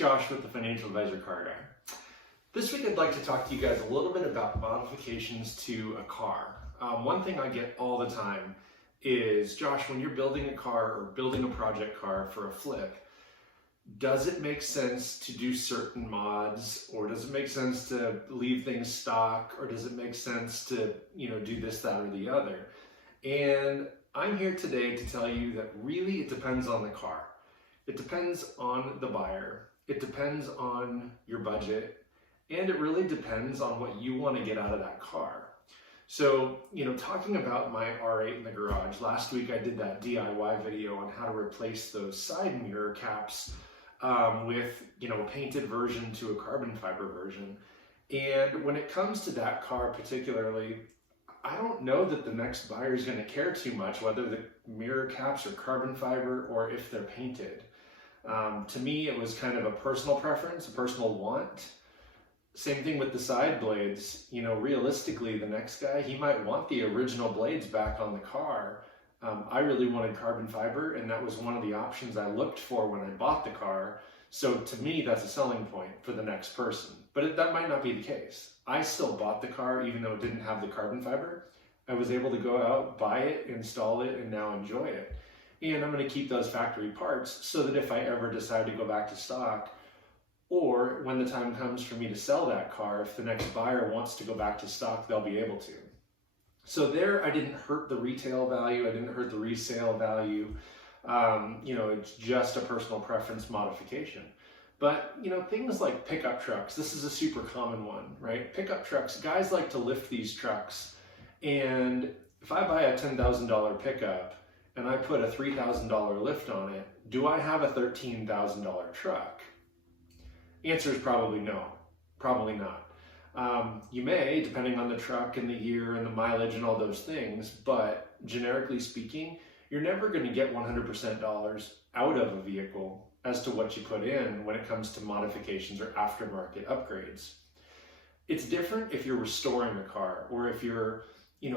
Josh with the Financial Advisor Car Guy. This week I'd like to talk to you guys a little bit about modifications to a car. One thing I get all the time is, Josh, when you're building a car or building a project car for a flip, does it make sense to do certain mods, or does it make sense to leave things stock, or does it make sense to, do this, that, or the other? And I'm here today to tell you that really it depends on the car. It depends on the buyer. It depends on your budget, and it really depends on what you want to get out of that car. So, talking about my R8 in the garage, last week I did that DIY video on how to replace those side mirror caps with, a painted version to a carbon fiber version. And when it comes to that car particularly, I don't know that the next buyer is going to care too much whether the mirror caps are carbon fiber or if they're painted. To me, it was kind of a personal preference, a personal want. Same thing with the side blades. Realistically, the next guy, he might want the original blades back on the car. I really wanted carbon fiber, and that was one of the options I looked for when I bought the car. So to me, that's a selling point for the next person. But that might not be the case. I still bought the car even though it didn't have the carbon fiber. I was able to go out, buy it, install it, and now enjoy it. And I'm going to keep those factory parts so that if I ever decide to go back to stock, or when the time comes for me to sell that car, if the next buyer wants to go back to stock, they'll be able to. So there, I didn't hurt the retail value. I didn't hurt the resale value. It's just a personal preference modification. But, things like pickup trucks, this is a super common one, right? Pickup trucks, guys like to lift these trucks. And if I buy a $10,000 pickup and I put a $3,000 lift on it, do I have a $13,000 truck? Answer is probably no, probably not. You may, depending on the truck and the year and the mileage and all those things, but generically speaking, you're never going to get 100% dollars out of a vehicle as to what you put in when it comes to modifications or aftermarket upgrades. It's different if you're restoring a car, or if you're,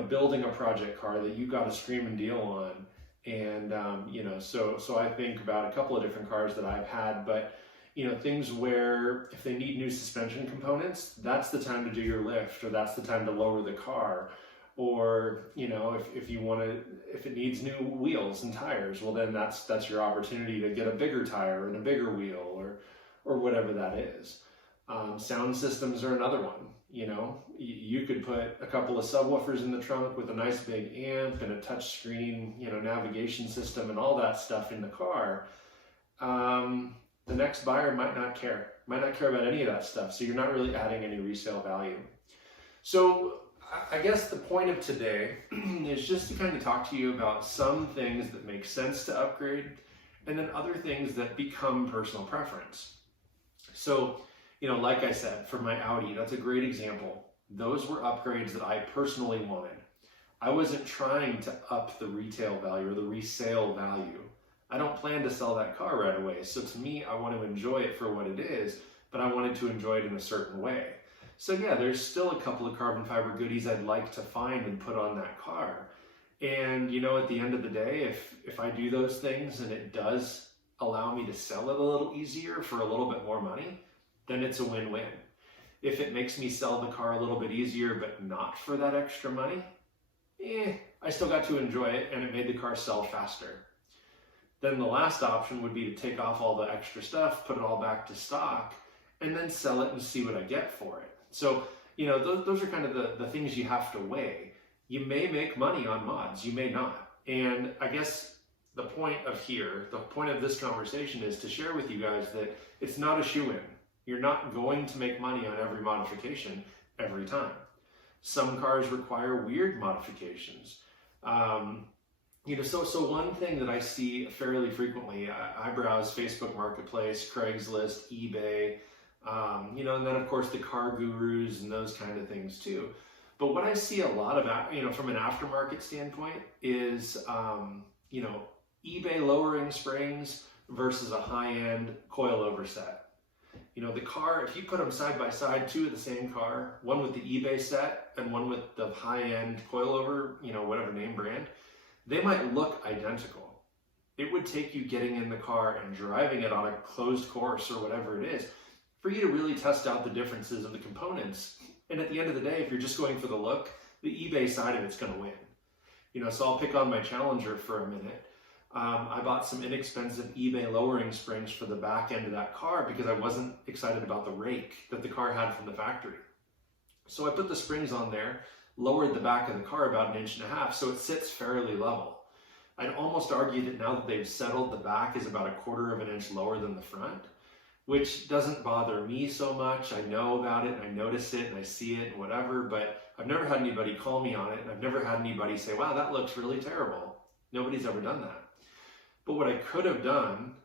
building a project car that you got a screaming deal on. And, so I think about a couple of different cars that I've had, but things where if they need new suspension components, that's the time to do your lift, or that's the time to lower the car. Or, if it needs new wheels and tires, well then that's your opportunity to get a bigger tire and a bigger wheel, or whatever that is. Sound systems are another one. You could put a couple of subwoofers in the trunk with a nice big amp and a touch screen, navigation system and all that stuff in the car. The next buyer might not care about any of that stuff. So you're not really adding any resale value. So I guess the point of today is just to kind of talk to you about some things that make sense to upgrade, and then other things that become personal preference. So, like I said, for my Audi, that's a great example. Those were upgrades that I personally wanted. I wasn't trying to up the retail value or the resale value. I don't plan to sell that car right away. So to me, I want to enjoy it for what it is, but I wanted to enjoy it in a certain way. So yeah, there's still a couple of carbon fiber goodies I'd like to find and put on that car. And at the end of the day, if I do those things and it does allow me to sell it a little easier for a little bit more money, then it's a win-win. If it makes me sell the car a little bit easier, but not for that extra money, I still got to enjoy it, and it made the car sell faster. Then the last option would be to take off all the extra stuff, put it all back to stock, and then sell it and see what I get for it. So, those are kind of the things you have to weigh. You may make money on mods, you may not. And I guess the point of this conversation is to share with you guys that it's not a shoo-in. You're not going to make money on every modification every time. Some cars require weird modifications. So one thing that I see fairly frequently, I browse Facebook Marketplace, Craigslist, eBay, and then of course the car gurus and those kind of things too. But what I see a lot of, from an aftermarket standpoint is, eBay lowering springs versus a high-end coilover set. The car, if you put them side by side, two of the same car, one with the eBay set and one with the high-end coilover, whatever name brand, they might look identical. it would take you getting in the car and driving it on a closed course or whatever it is for you to really test out the differences of the components. And at the end of the day, if you're just going for the look, the eBay side of it's going to win. So I'll pick on my Challenger for a minute. I bought some inexpensive eBay lowering springs for the back end of that car because I wasn't excited about the rake that the car had from the factory. So I put the springs on there, lowered the back of the car about 1.5 inches, so it sits fairly level. I'd almost argue that now that they've settled, the back is about 1/4 inch lower than the front, which doesn't bother me so much. I know about it and I notice it and I see it and whatever, but I've never had anybody call me on it, and I've never had anybody say, wow, that looks really terrible. Nobody's ever done that. But what I could have done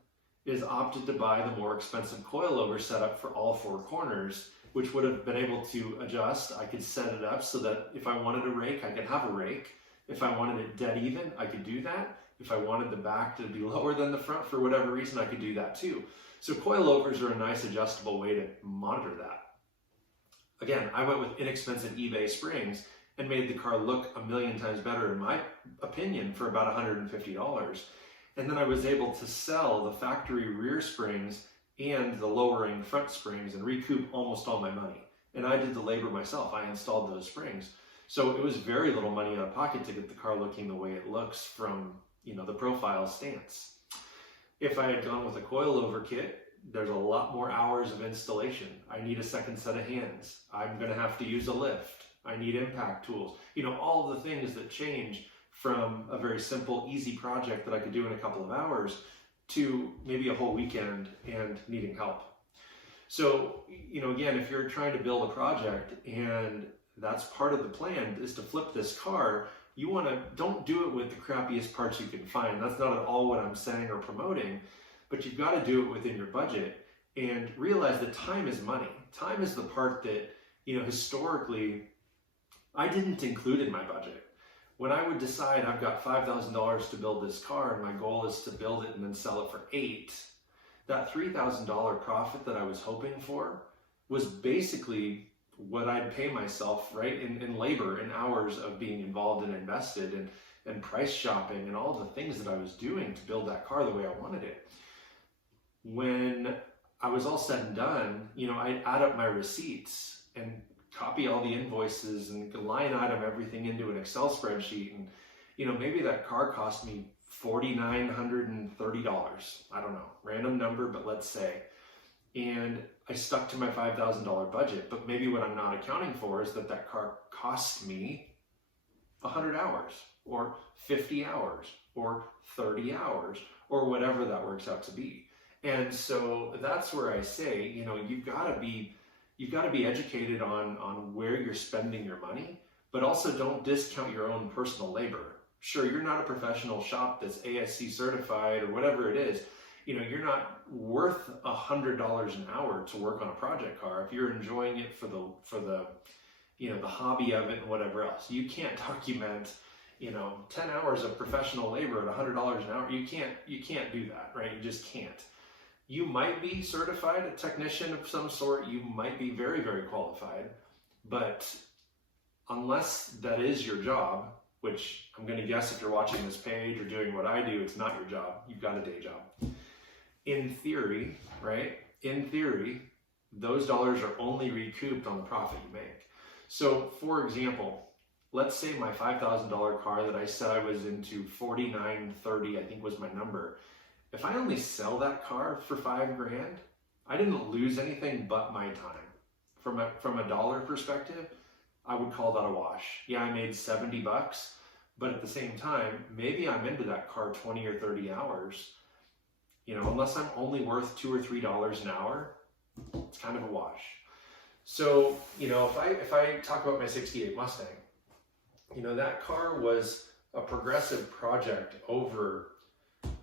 is opted to buy the more expensive coilover setup for all 4 corners, which would have been able to adjust. I could set it up so that if I wanted a rake, I could have a rake. If I wanted it dead even, I could do that. If I wanted the back to be lower than the front for whatever reason, I could do that too. So coilovers are a nice adjustable way to monitor that. Again, I went with inexpensive eBay springs and made the car look 1,000,000 times better, in my opinion, for about $150. And then I was able to sell the factory rear springs and the lowering front springs and recoup almost all my money. And I did the labor myself. I installed those springs. So it was very little money out of pocket to get the car looking the way it looks from, the profile stance. If I had gone with a coilover kit, there's a lot more hours of installation. I need a second set of hands. I'm going to have to use a lift. I need impact tools. All of the things that change from a very simple, easy project that I could do in a couple of hours to maybe a whole weekend and needing help. So, again, if you're trying to build a project and that's part of the plan is to flip this car, don't do it with the crappiest parts you can find. That's not at all what I'm saying or promoting, but you've got to do it within your budget and realize that time is money. Time is the part that, historically, I didn't include in my budget. When I would decide I've got $5,000 to build this car and my goal is to build it and then sell it for $8,000, that $3,000 profit that I was hoping for was basically what I'd pay myself, right, in labor and hours of being involved and invested and price shopping and all the things that I was doing to build that car the way I wanted it. When I was all said and done, I'd add up my receipts and copy all the invoices and line item everything into an Excel spreadsheet. And, maybe that car cost me $4,930. I don't know, random number, but let's say. And I stuck to my $5,000 budget. But maybe what I'm not accounting for is that car cost me 100 hours or 50 hours or 30 hours or whatever that works out to be. And so that's where I say, you've got to be educated on where you're spending your money, but also don't discount your own personal labor. Sure, you're not a professional shop that's ASC certified or whatever it is. You're not worth $100 an hour to work on a project car if you're enjoying it for the the hobby of it and whatever else. You can't document 10 hours of professional labor at $100 an hour. You can't do that, right? You just can't. You might be certified, a technician of some sort. You might be very, very qualified, but unless that is your job, which I'm going to guess if you're watching this page or doing what I do, it's not your job. You've got a day job. In theory, right? In theory, those dollars are only recouped on the profit you make. So, for example, let's say my $5,000 car that I said I was into $4,930, I think was my number. If I only sell that car for $5,000, I didn't lose anything but my time. From a dollar perspective, I would call that a wash. Yeah, I made $70, but at the same time, maybe I'm into that car 20 or 30 hours. Unless I'm only worth $2 or $3 an hour, it's kind of a wash. So, if I talk about my '68 Mustang, that car was a progressive project over,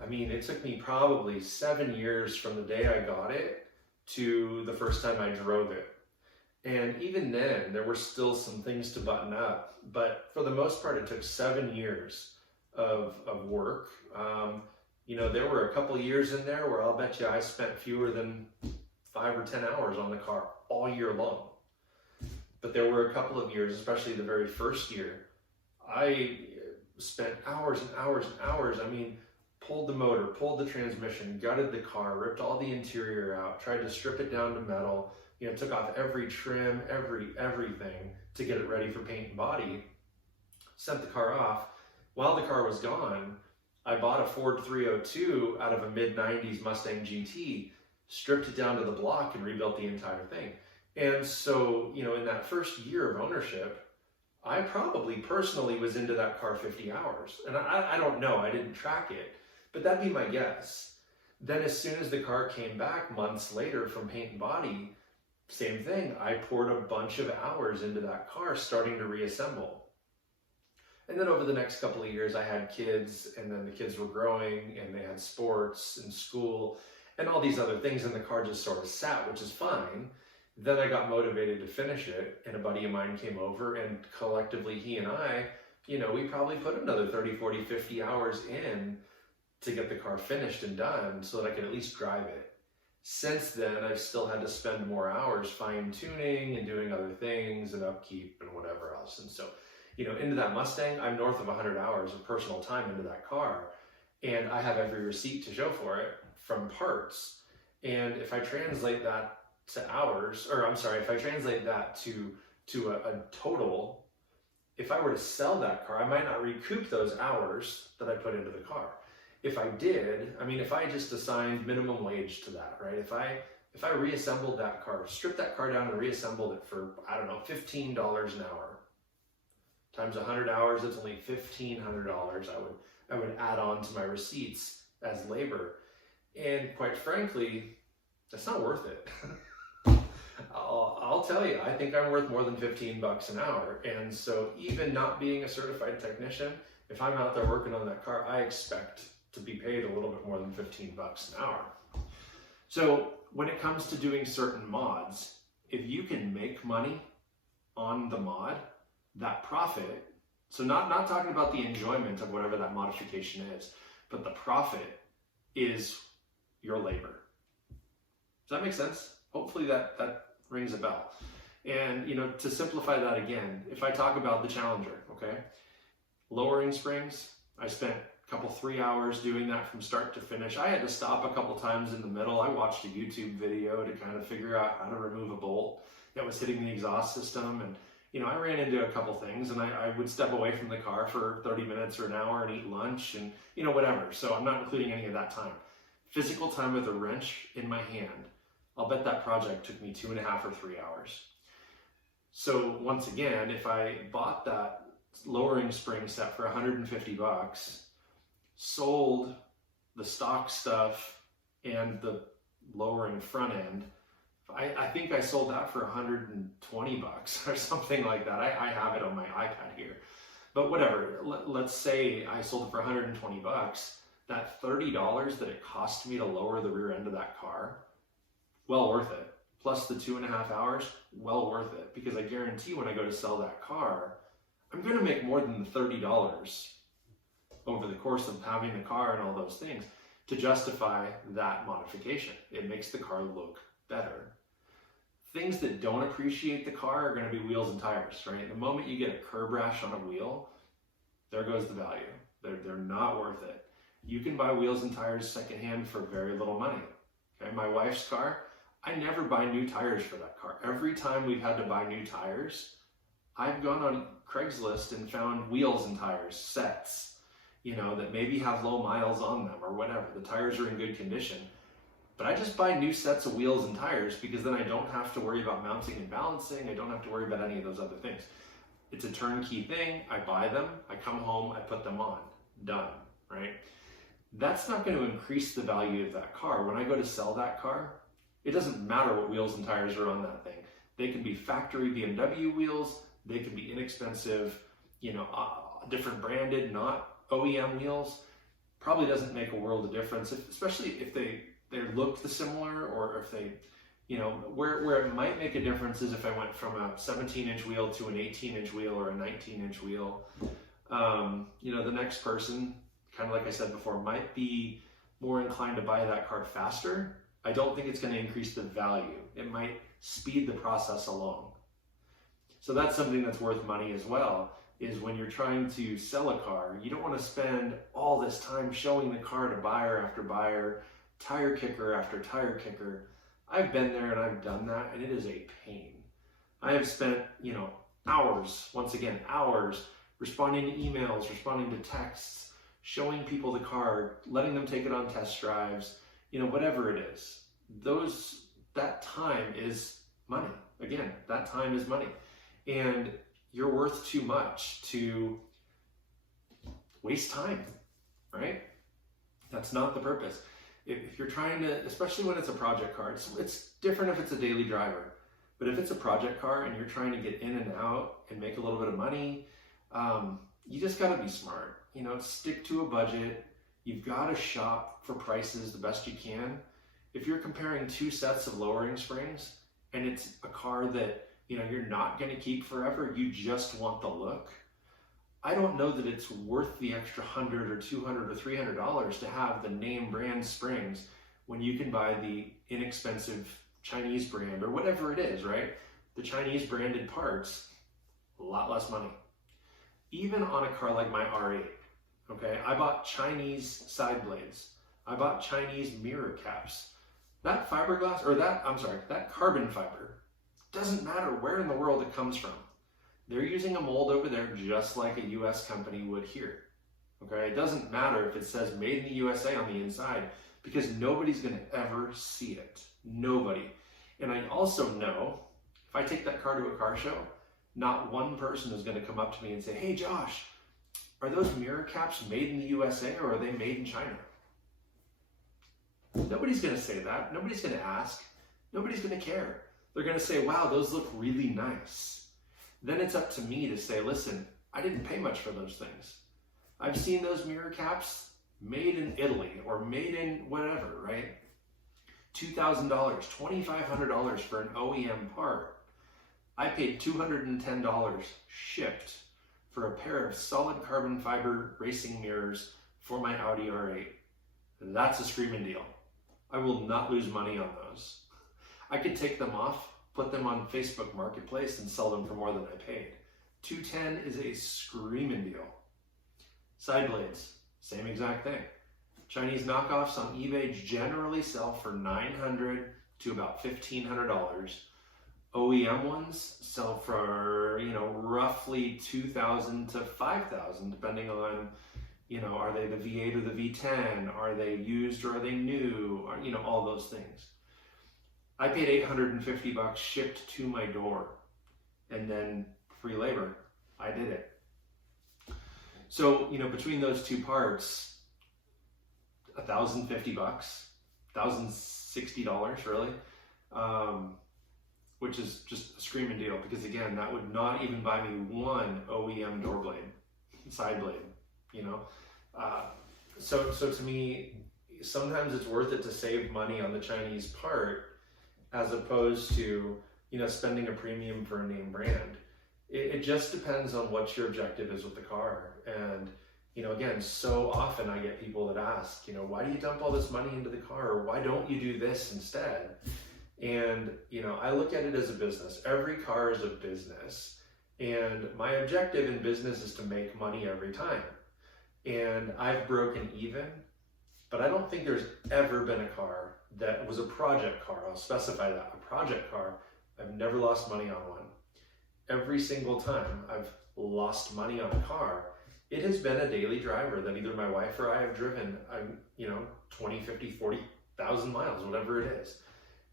it took me probably 7 years from the day I got it to the first time I drove it. And even then, there were still some things to button up, but for the most part, it took 7 years of work. There were a couple of years in there where I'll bet you I spent fewer than 5 or 10 hours on the car all year long. But there were a couple of years, especially the very first year, I spent hours and hours and hours. pulled the motor, pulled the transmission, gutted the car, ripped all the interior out, tried to strip it down to metal, took off every trim, everything to get it ready for paint and body, sent the car off. While the car was gone, I bought a Ford 302 out of a mid-90s Mustang GT, stripped it down to the block and rebuilt the entire thing. And so, in that first year of ownership, I probably personally was into that car 50 hours. And I don't know, I didn't track it, but that'd be my guess. Then as soon as the car came back months later from paint and body, same thing. I poured a bunch of hours into that car, starting to reassemble. And then over the next couple of years, I had kids, and then the kids were growing, and they had sports and school and all these other things, and the car just sort of sat, which is fine. Then I got motivated to finish it, and a buddy of mine came over, and collectively, he and I, we probably put another 30, 40, 50 hours in to get the car finished and done so that I could at least drive it. Since then, I've still had to spend more hours fine-tuning and doing other things and upkeep and whatever else. And so, into that Mustang, I'm north of 100 hours of personal time into that car, and I have every receipt to show for it from parts. And if I translate that to hours, if I translate that to a total, if I were to sell that car, I might not recoup those hours that I put into the car. If I did, if I just assigned minimum wage to that, right? If I reassembled that car, stripped that car down and reassembled it for, $15 an hour, times 100 hours, that's only $1,500 I would add on to my receipts as labor. And quite frankly, that's not worth it. I'll tell you, I think I'm worth more than $15 an hour. And so even not being a certified technician, if I'm out there working on that car, I expect to be paid a little bit more than $15 an hour. So when it comes to doing certain mods, if you can make money on the mod, that profit, so not talking about the enjoyment of whatever that modification is, but the profit is your labor. Does that make sense? Hopefully that rings a bell. And to simplify that again, if I talk about the Challenger, okay, lowering springs, I spent a couple 3 hours doing that from start to finish. I had to stop a couple times in the middle. I watched a YouTube video to kind of figure out how to remove a bolt that was hitting the exhaust system, and I ran into a couple things, and I would step away from the car for 30 minutes or an hour and eat lunch and whatever. So I'm not including any of that time. Physical time with a wrench in my hand, I'll bet that project took me 2.5 or 3 hours. So once again, if I bought that lowering spring set for $150, sold the stock stuff and the lowering front end, I think I sold that for $120 or something like that. I have it on my iPad here. But whatever, let's say I sold it for $120. That $30 that it cost me to lower the rear end of that car, well worth it. Plus the 2.5 hours, well worth it. Because I guarantee when I go to sell that car, I'm going to make more than the $30 over the course of having the car and all those things to justify that modification. It makes the car look better. Things that don't appreciate the car are going to be wheels and tires, right? The moment you get a curb rash on a wheel, there goes the value. They're not worth it. You can buy wheels and tires secondhand for very little money. Okay, my wife's car, I never buy new tires for that car. Every time we've had to buy new tires, I've gone on Craigslist and found wheels and tires sets, that maybe have low miles on them or whatever. The tires are in good condition. But I just buy new sets of wheels and tires because then I don't have to worry about mounting and balancing. I don't have to worry about any of those other things. It's a turnkey thing. I buy them, I come home, I put them on. Done, right? That's not going to increase the value of that car. When I go to sell that car, it doesn't matter what wheels and tires are on that thing. They can be factory BMW wheels. They can be inexpensive, different branded, not OEM wheels. Probably doesn't make a world of difference, especially if they look similar, or if they, where it might make a difference is if I went from a 17-inch wheel to an 18-inch wheel or a 19-inch wheel. The next person, kind of like I said before, might be more inclined to buy that car faster. I don't think it's going to increase the value. It might speed the process along. So that's something that's worth money as well. is when you're trying to sell a car, you don't want to spend all this time showing the car to buyer after buyer, tire kicker after tire kicker. I've been there and I've done that, and it is a pain. I have spent, hours, once again, hours responding to emails, responding to texts, showing people the car, letting them take it on test drives, whatever it is. That time is money. Again, that time is money. And you're worth too much to waste time, right? That's not the purpose. If you're trying to, especially when it's a project car, it's different if it's a daily driver. But if it's a project car and you're trying to get in and out and make a little bit of money, you just got to be smart. Stick to a budget. You've got to shop for prices the best you can. If you're comparing two sets of lowering springs and it's a car that you're not going to keep forever, you just want the look, I don't know that it's worth the extra $100 or $200 or $300 to have the name brand springs when you can buy the inexpensive Chinese brand or whatever it is, right? The Chinese branded parts, a lot less money. Even on a car like my R8, okay? I bought Chinese side blades. I bought Chinese mirror caps. That that carbon fiber, doesn't matter where in the world it comes from. They're using a mold over there just like a US company would here. Okay, it doesn't matter if it says made in the USA on the inside, because nobody's gonna ever see it. Nobody. And I also know if I take that car to a car show, not one person is gonna come up to me and say, hey Josh, are those mirror caps made in the USA or are they made in China? Nobody's gonna say that. Nobody's gonna ask. Nobody's gonna care. They're gonna say, wow, those look really nice. Then it's up to me to say, listen, I didn't pay much for those things. I've seen those mirror caps made in Italy or made in whatever, right? $2,000, $2,500 for an OEM part. I paid $210 shipped for a pair of solid carbon fiber racing mirrors for my Audi R8. That's a screaming deal. I will not lose money on those. I could take them off, put them on Facebook Marketplace and sell them for more than I paid. $210 is a screaming deal. Side blades, same exact thing. Chinese knockoffs on eBay generally sell for $900 to about $1,500. OEM ones sell for, roughly $2,000 to $5,000, depending on, are they the V8 or the V10? Are they used or are they new? Or, all those things. I paid $850 shipped to my door, and then free labor. I did it. So, between those two parts, $1,050, $1,060 really, which is just a screaming deal, because again, that would not even buy me one OEM door blade, side blade, So to me, sometimes it's worth it to save money on the Chinese part as opposed to, spending a premium for a name brand. It just depends on what your objective is with the car. And, again, so often I get people that ask, why do you dump all this money into the car? Or why don't you do this instead? And, I look at it as a business. Every car is a business. And my objective in business is to make money every time. And I've broken even, but I don't think there's ever been a car that was a project car. I'll specify that, a project car. I've never lost money on one. Every single time I've lost money on a car, it has been a daily driver that either my wife or I have driven, 20, 50, 40,000 miles, whatever it is.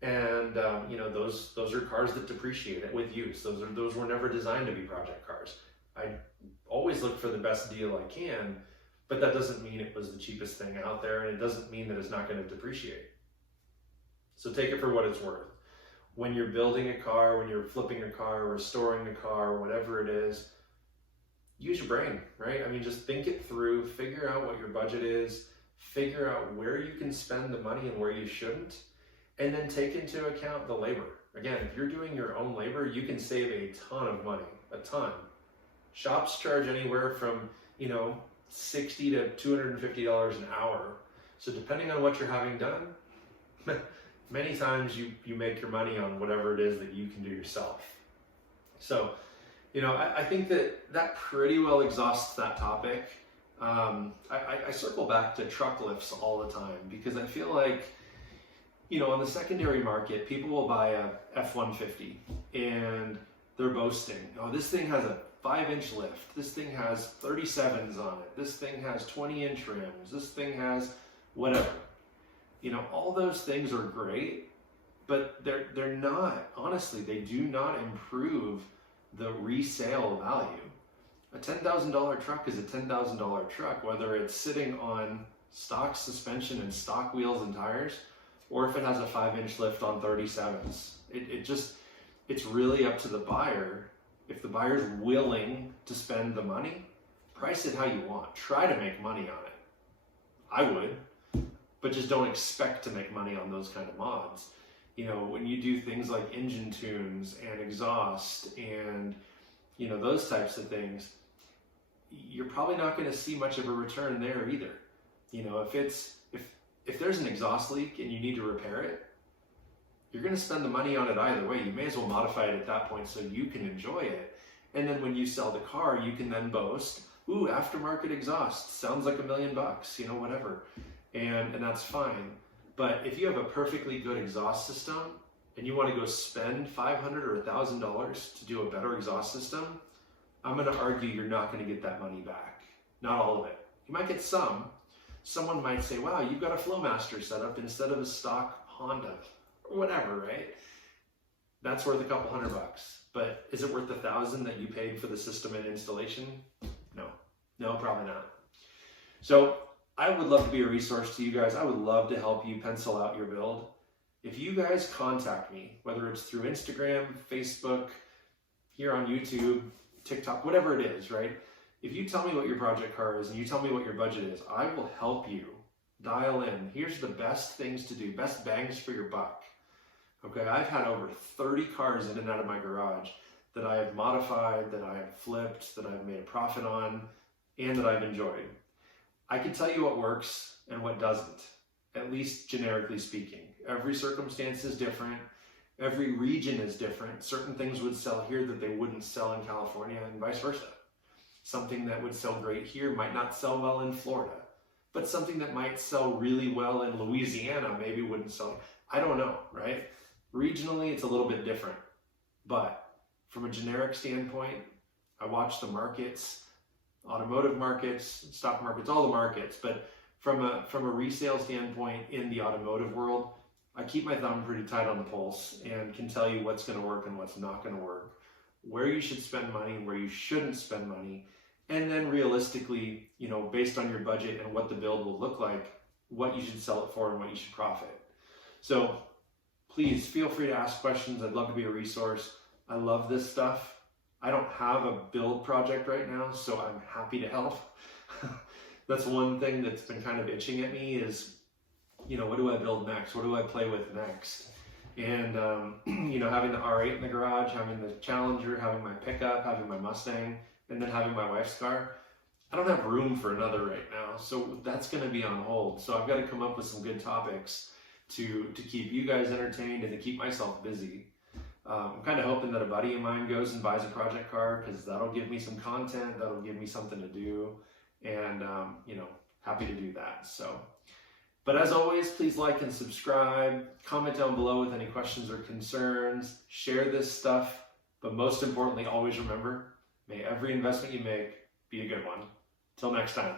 And, those are cars that depreciate it with use. Those were never designed to be project cars. I always look for the best deal I can, but that doesn't mean it was the cheapest thing out there, and it doesn't mean that it's not going to depreciate. So take it for what it's worth. When you're building a car, when you're flipping a car, restoring a car, whatever it is, use your brain, right? Just think it through, figure out what your budget is, figure out where you can spend the money and where you shouldn't, and then take into account the labor. Again, if you're doing your own labor, you can save a ton of money, a ton. Shops charge anywhere from, $60 to $250 an hour. So depending on what you're having done, many times you make your money on whatever it is that you can do yourself. So, I think that pretty well exhausts that topic. I circle back to truck lifts all the time because I feel like, on the secondary market, people will buy a F-150 and they're boasting, oh, this thing has a 5-inch lift, this thing has 37s on it, this thing has 20-inch rims, this thing has whatever. All those things are great, but they're not, honestly, they do not improve the resale value. A $10,000 truck is a $10,000 truck, whether it's sitting on stock suspension and stock wheels and tires, or if it has a 5-inch lift on 37s. It's really up to the buyer. If the buyer's willing to spend the money, price it how you want. Try to make money on it. I would, but just don't expect to make money on those kind of mods. When you do things like engine tunes and exhaust and, those types of things, you're probably not going to see much of a return there either. If there's an exhaust leak and you need to repair it, you're going to spend the money on it either way. You may as well modify it at that point so you can enjoy it. And then when you sell the car, you can then boast, ooh, aftermarket exhaust, sounds like $1 million, whatever. And that's fine. But if you have a perfectly good exhaust system and you want to go spend $500 or $1,000 to do a better exhaust system, I'm going to argue you're not going to get that money back. Not all of it. You might get some. Someone might say, wow, you've got a Flowmaster setup instead of a stock Honda or whatever, right? That's worth a couple $100. But is it worth $1,000 that you paid for the system and installation? No, probably not. So I would love to be a resource to you guys. I would love to help you pencil out your build. If you guys contact me, whether it's through Instagram, Facebook, here on YouTube, TikTok, whatever it is, right? If you tell me what your project car is and you tell me what your budget is, I will help you dial in. Here's the best things to do, best bangs for your buck. Okay, I've had over 30 cars in and out of my garage that I have modified, that I have flipped, that I've made a profit on, and that I've enjoyed. I can tell you what works and what doesn't, at least generically speaking. Every circumstance is different. Every region is different. Certain things would sell here that they wouldn't sell in California and vice versa. Something that would sell great here might not sell well in Florida, but something that might sell really well in Louisiana maybe wouldn't sell. I don't know, right? Regionally, it's a little bit different, but from a generic standpoint, I watch the markets, automotive markets, stock markets, all the markets, but from a resale standpoint in the automotive world, I keep my thumb pretty tight on the pulse and can tell you what's going to work and what's not going to work, where you should spend money and where you shouldn't spend money, and then realistically, based on your budget and what the build will look like, what you should sell it for and what you should profit. So please feel free to ask questions. I'd love to be a resource. I love this stuff. I don't have a build project right now, so I'm happy to help. That's one thing that's been kind of itching at me is, what do I build next? What do I play with next? And, having the R8 in the garage, having the Challenger, having my pickup, having my Mustang, and then having my wife's car, I don't have room for another right now. So that's going to be on hold. So I've got to come up with some good topics to keep you guys entertained and to keep myself busy. I'm kind of hoping that a buddy of mine goes and buys a project car because that'll give me some content, that'll give me something to do, and happy to do that. So, but as always, please like and subscribe, comment down below with any questions or concerns, share this stuff, but most importantly, always remember, may every investment you make be a good one. Till next time.